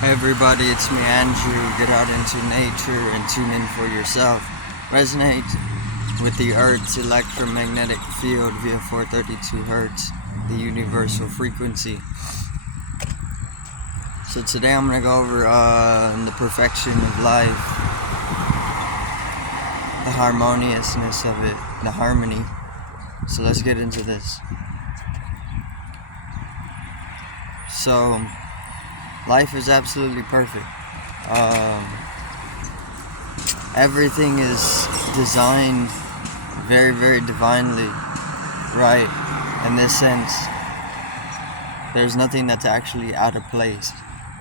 Hi everybody, it's me Andrew. Get out into nature and tune in for yourself. Resonate with the Earth's electromagnetic field via 432 Hertz, the universal frequency. So today I'm going to go over the perfection of life, the harmoniousness of it, the harmony. So let's get into this. So, life is absolutely perfect. Everything is designed very, very divinely, right? In this sense, there's nothing that's actually out of place.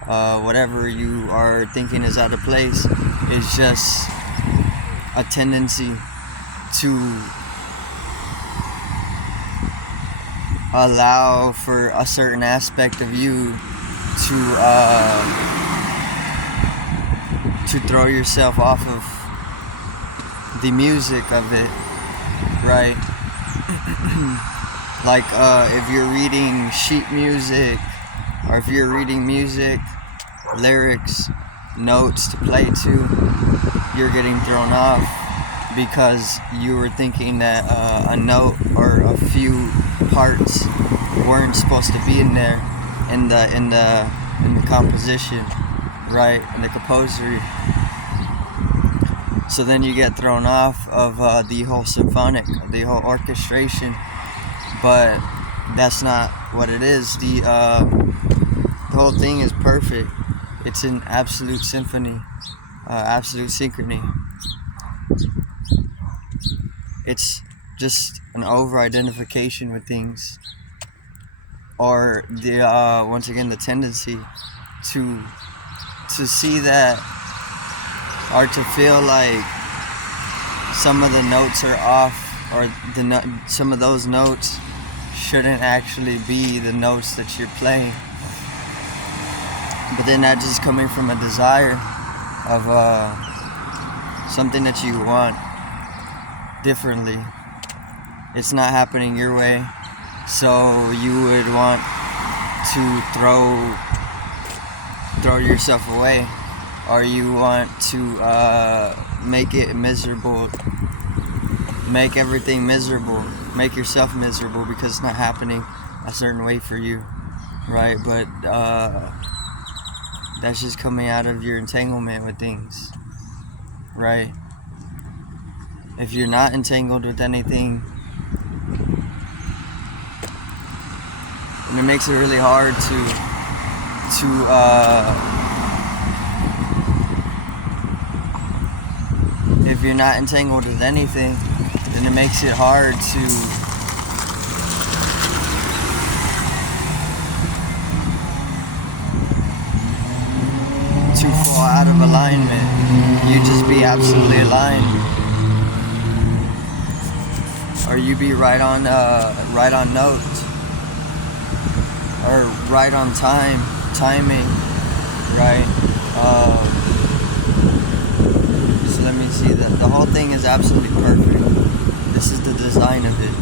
Whatever you are thinking is out of place is just a tendency to allow for a certain aspect of you to throw yourself off of the music of it, right? Like if you're reading sheet music, or if you're reading music, lyrics, notes to play to, you're getting thrown off because you were thinking that a note or a few parts weren't supposed to be in there in the composition, right, in the composery. So then you get thrown off of the whole symphonic, the whole orchestration, but that's not what it is. The whole thing is perfect. It's an absolute symphony, absolute synchrony. It's just an over-identification with things, or the once again the tendency to see that, or to feel like some of the notes are off, or some of those notes shouldn't actually be the notes that you're playing. But then that just coming from a desire of something that you want differently. It's not happening your way, so you would want to throw yourself away, or you want to make it miserable, make everything miserable, make yourself miserable because it's not happening a certain way for you, right? But that's just coming out of your entanglement with things, right? If you're not entangled with anything, and it makes it really hard if you're not entangled with anything, then it makes it hard to fall out of alignment. You just be absolutely aligned, or you be right on note, or right on timing, right? So let me see, that the whole thing is absolutely perfect. This is the design of it.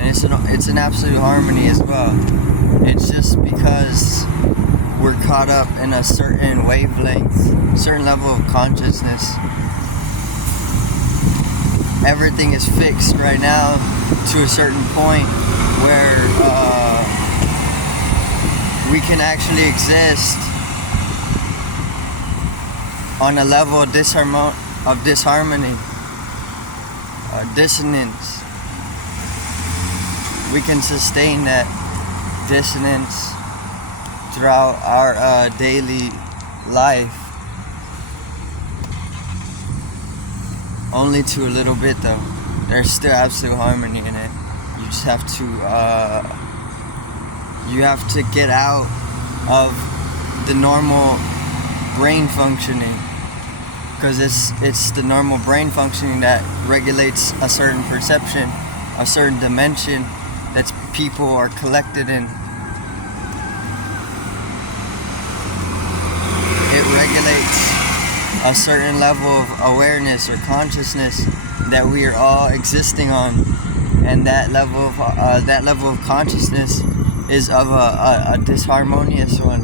And it's an absolute harmony as well. It's just because we're caught up in a certain wavelength, certain level of consciousness. Everything is fixed right now to a certain point where we can actually exist on a level of disharmony, dissonance. We can sustain that dissonance throughout our daily life. Only to a little bit though. There's still absolute harmony in it. You just have to get out of the normal brain functioning, because it's the normal brain functioning that regulates a certain perception, a certain dimension that people are collected in. It regulates a certain level of awareness or consciousness that we are all existing on, and that level of consciousness is of a disharmonious one.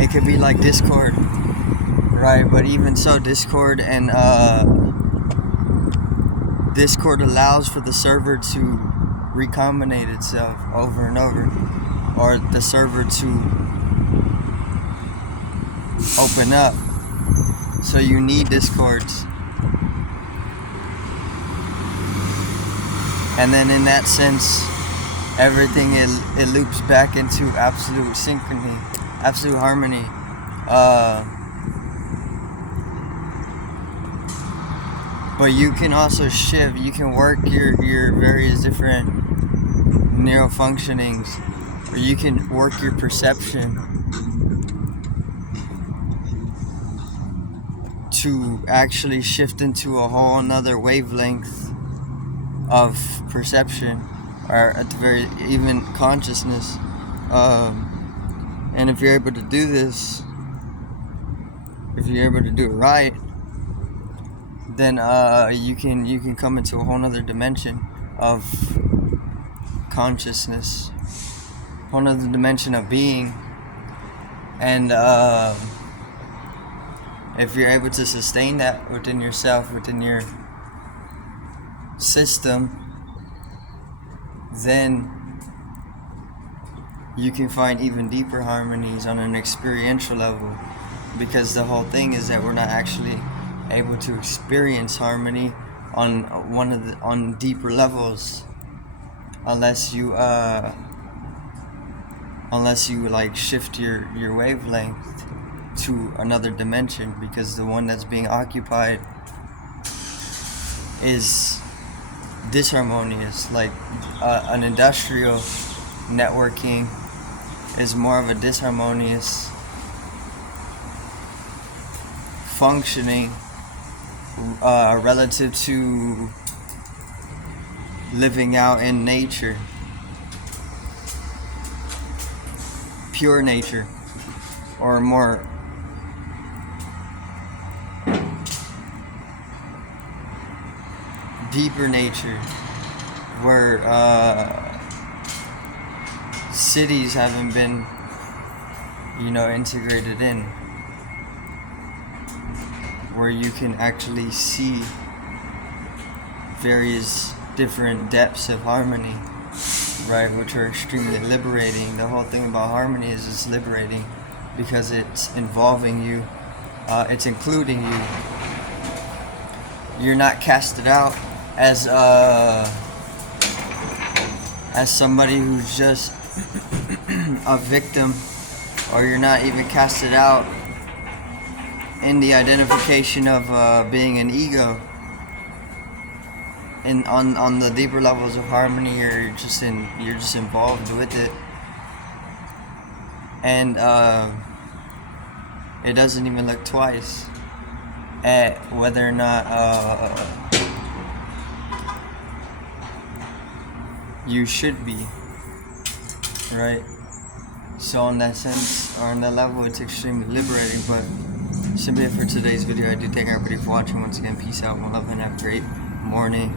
It could be like discord, right? But even so, discord allows for the server to recombinate itself over and over, or the server to open up. So you need discords. And then in that sense, everything it loops back into absolute synchrony, absolute harmony. But you can also shift, you can work your various different neural functionings, or you can work your perception to actually shift into a whole another wavelength of perception, or at the very even consciousness. And if you're able to do this, if you're able to do it right, then you can come into a whole nother dimension of consciousness, whole nother dimension of being. And if you're able to sustain that within yourself, within your system, then you can find even deeper harmonies on an experiential level, because the whole thing is that we're not actually able to experience harmony on deeper levels unless you like shift your wavelength to another dimension, because the one that's being occupied is disharmonious. Like an industrial networking is more of a disharmonious functioning relative to living out in nature, pure nature, or more deeper nature, where cities haven't been, integrated in, where you can actually see various different depths of harmony, right, which are extremely liberating. The whole thing about harmony is it's liberating because it's involving you, it's including you. You're not casted out as somebody who's just a victim, or you're not even casted out in the identification of being an ego. And on the deeper levels of harmony, you're just involved with it, and it doesn't even look twice at whether or not you should be, right? So in that sense, or on that level, it's extremely liberating. But simply for today's video, I do thank everybody for watching. Once again, peace out, one love, and have a great morning,